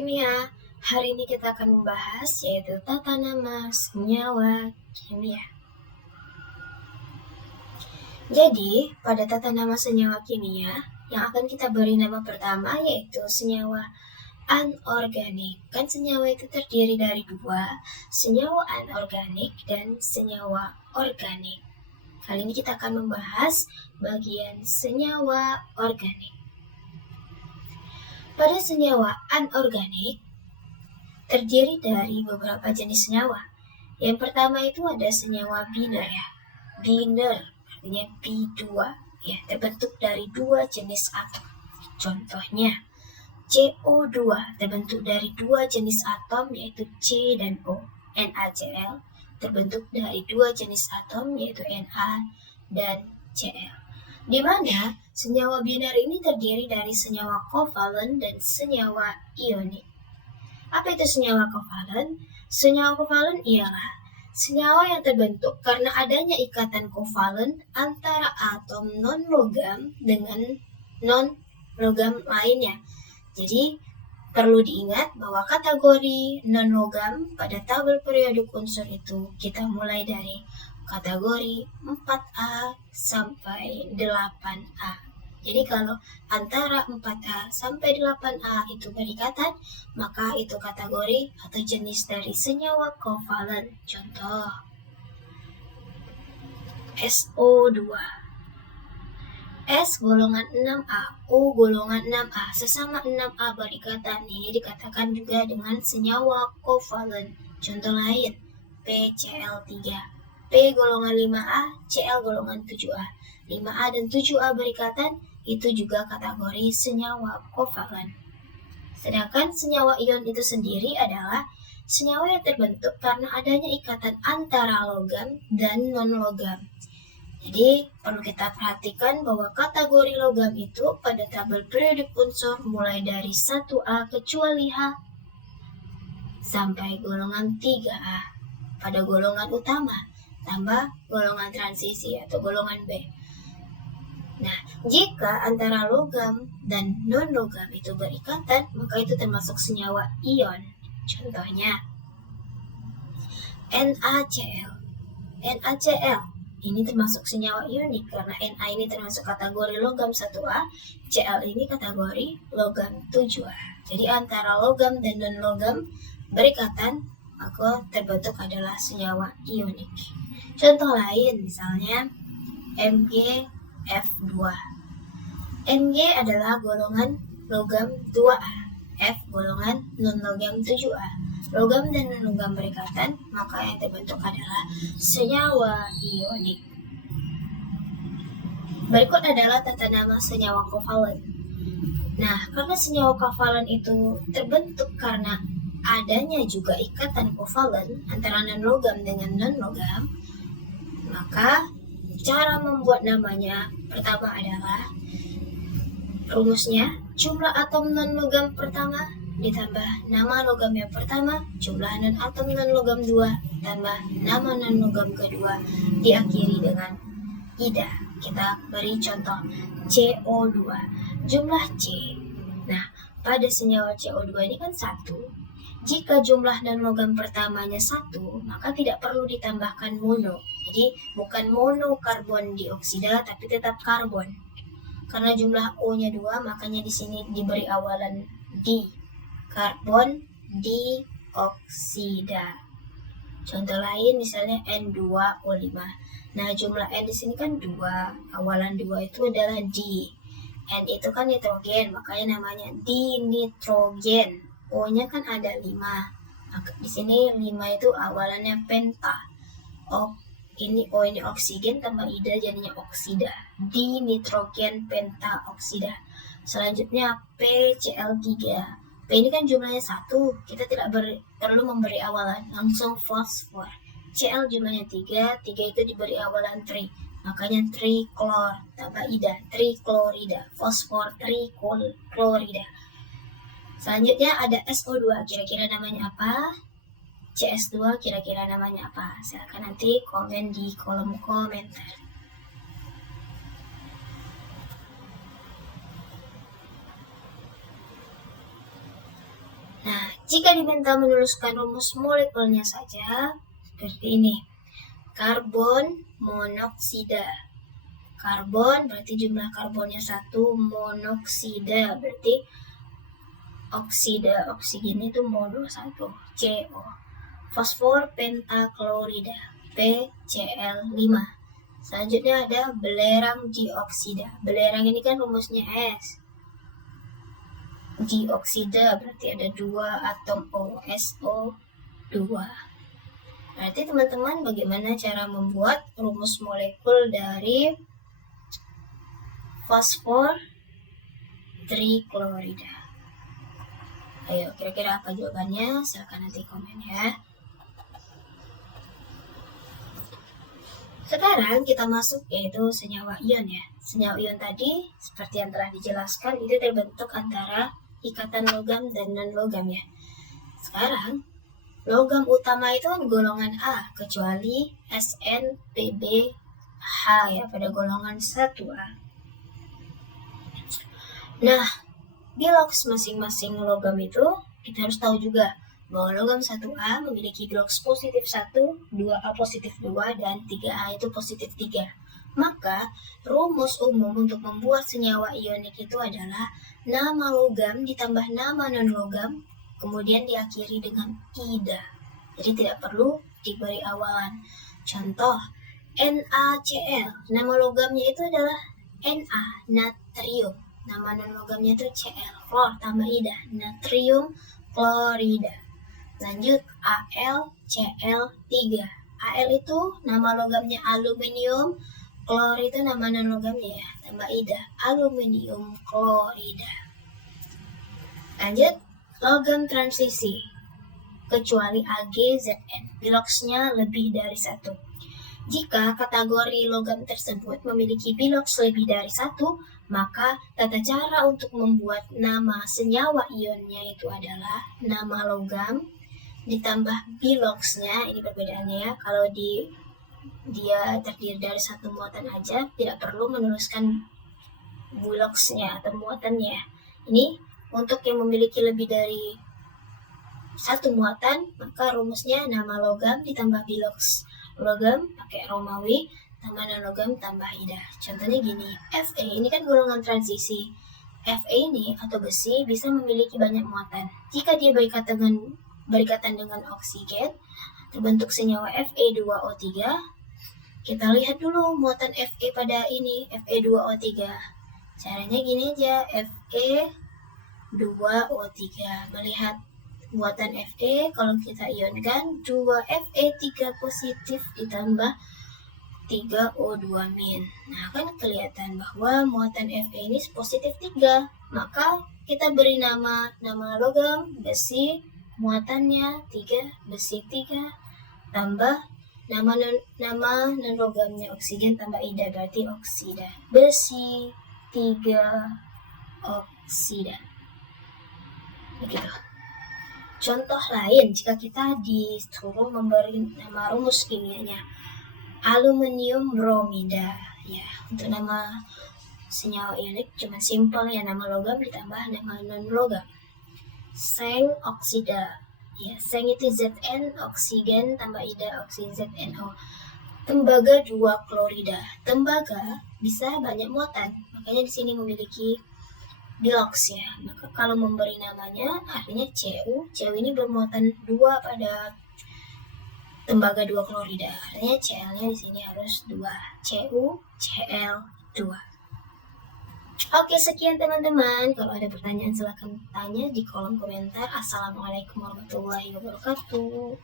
Kimia. Hari ini kita akan membahas yaitu tata nama senyawa kimia. Jadi, pada tata nama senyawa kimia, yang akan kita beri nama pertama yaitu senyawa anorganik. Kan senyawa itu terdiri dari dua, senyawa anorganik dan senyawa organik. Kali ini kita akan membahas bagian senyawa organik. Pada senyawa anorganik, terdiri dari beberapa jenis senyawa. Yang pertama itu ada senyawa biner ya. Biner artinya B2 ya, terbentuk dari dua jenis atom. Contohnya CO2 terbentuk dari dua jenis atom yaitu C dan O. NaCl terbentuk dari dua jenis atom yaitu Na dan Cl. Di mana senyawa biner ini terdiri dari senyawa kovalen dan senyawa ionik. Apa itu senyawa kovalen? Senyawa kovalen ialah senyawa yang terbentuk karena adanya ikatan kovalen antara atom non-logam dengan non-logam lainnya. Jadi, perlu diingat bahwa kategori non-logam pada tabel periodik unsur itu kita mulai dari kategori 4A sampai 8A. Jadi kalau antara 4A sampai 8A itu berikatan, maka itu kategori atau jenis dari senyawa kovalen. Contoh, SO2. S golongan 6A, O golongan 6A, sesama 6A berikatan. Ini dikatakan juga dengan senyawa kovalen. Contoh lain, PCl3. P golongan 5A, Cl golongan 7A. 5A dan 7A berikatan, itu juga kategori senyawa kovalen. Sedangkan senyawa ion itu sendiri adalah senyawa yang terbentuk karena adanya ikatan antara logam dan non-logam. Jadi perlu kita perhatikan bahwa kategori logam itu pada tabel periodik unsur mulai dari 1A kecuali H sampai golongan 3A. Pada golongan utama tambah golongan transisi atau golongan B. Nah, jika antara logam dan non-logam itu berikatan, maka itu termasuk senyawa ion. Contohnya NaCl. NaCl ini termasuk senyawa ionik karena Na ini termasuk kategori logam 1A, Cl ini kategori logam 7A. Jadi antara logam dan non-logam berikatan, maka terbentuk adalah senyawa ionik. Contoh lain misalnya MgF2. Mg adalah golongan logam 2A, F golongan non-logam 7A. Logam dan non-logam berikatan, maka yang terbentuk adalah senyawa ionik. Berikut adalah tata nama senyawa kovalen. Nah, karena senyawa kovalen itu terbentuk karena adanya juga ikatan kovalen antara non-logam dengan non-logam, maka cara membuat namanya pertama adalah rumusnya jumlah atom non-logam pertama ditambah nama logam yang pertama, jumlah atom non-logam 2 tambah nama non-logam kedua diakhiri dengan ida. Kita beri contoh CO2, jumlah C. Nah, pada senyawa CO2 ini kan 1. Jika jumlah non-logam pertamanya 1, maka tidak perlu ditambahkan mono. Jadi bukan mono karbon dioksida tapi tetap karbon. Karena jumlah O-nya 2, makanya di sini diberi awalan di, karbon dioksida. Contoh lain misalnya N2O5. Nah, jumlah N di sini kan 2, awalan 2 itu adalah di. N itu kan nitrogen, makanya namanya dinitrogen. O-nya kan ada 5. Maka di sini 5 itu awalannya penta. O ini oksigen tambah ida jadinya oksida. Dinitrogen pentaoksida. Selanjutnya PCl3. P ini kan jumlahnya 1, kita tidak perlu memberi awalan, langsung fosfor. Cl jumlahnya 3 itu diberi awalan tri, makanya triklor tambah ida, triklorida, fosfor triklorida. Selanjutnya ada SO2, kira-kira namanya apa? CS2 kira-kira namanya apa? Silakan nanti komen di kolom komentar. Nah, Jika diminta menuliskan rumus molekulnya saja, seperti ini. Karbon monoksida. Karbon berarti jumlah karbonnya 1, monoksida berarti oksida, oksigen itu mono 1, CO. Fosfor pentaklorida, PCl5. Selanjutnya ada belerang dioksida. Belerang ini kan rumusnya S. Dioksida berarti ada 2 atom O, SO2. Berarti teman-teman, bagaimana cara membuat rumus molekul dari fosfor triklorida? Ayo, kira-kira apa jawabannya? Silahkan nanti komen ya. Sekarang kita masuk yaitu senyawa ion ya. Senyawa ion tadi seperti yang telah dijelaskan itu terbentuk antara ikatan logam dan non-logam ya. Sekarang logam utama itu kan golongan A kecuali SnPbH ya pada golongan 1A. Nah, biloks masing-masing logam itu kita harus tahu juga bahwa logam 1A memiliki biloks positif 1, 2A positif 2, dan 3A itu positif 3. Maka rumus umum untuk membuat senyawa ionik itu adalah nama logam ditambah nama non-logam kemudian diakhiri dengan ida. Jadi tidak perlu diberi awalan. Contoh, NaCl, nama logamnya itu adalah Na, natrium. Nama non-logamnya itu Cl, klor tambah ida, natrium klorida. Lanjut, AlCl3. Al itu nama logamnya aluminium, klor itu nama non-logamnya ya, tambah ida, aluminium klorida. Lanjut, logam transisi kecuali AgZn, biloksnya lebih dari 1. Jika kategori logam tersebut memiliki biloks lebih dari 1, maka tata cara untuk membuat nama senyawa ionnya itu adalah nama logam ditambah biloksnya. Ini perbedaannya ya. Kalau dia terdiri dari 1 muatan aja, tidak perlu menuliskan biloksnya atau muatannya. Ini untuk yang memiliki lebih dari 1 muatan, maka rumusnya nama logam ditambah biloks logam pakai Romawi, tambah non-logam tambah ida. Contohnya gini, Fe ini kan golongan transisi. Fe ini atau besi bisa memiliki banyak muatan. Jika dia berikatan dengan oksigen, terbentuk senyawa Fe2O3. Kita lihat dulu muatan Fe pada ini, Fe2O3. Caranya gini aja, Fe2O3. Melihat muatan Fe, kalau kita ionkan 2Fe3 positif ditambah 3O2 min. Nah, kan kelihatan bahwa muatan Fe ini positif 3. Maka kita beri nama logam besi, muatannya 3, besi 3, tambah nama non logamnya oksigen tambah ida berarti oksida. Besi 3 oksida. Begitu. Contoh lain, jika kita disuruh memberi nama rumus kimianya, aluminium bromida. Ya, untuk nama senyawa ionik cuma simpel ya, nama logam ditambah nama non-logam. Seng oksida. Ya, seng itu Zn, oksigen tambah ida, oksigen ZnO. Tembaga 2 klorida. Tembaga bisa banyak muatan, makanya di sini memiliki biloks ya. Maka kalau memberi namanya artinya Cu ini bermuatan 2 pada tembaga 2 klorida. Artinya Cl-nya di sini harus 2. CuCl2. Oke, sekian teman-teman. Kalau ada pertanyaan silahkan tanya di kolom komentar. Assalamualaikum warahmatullahi wabarakatuh.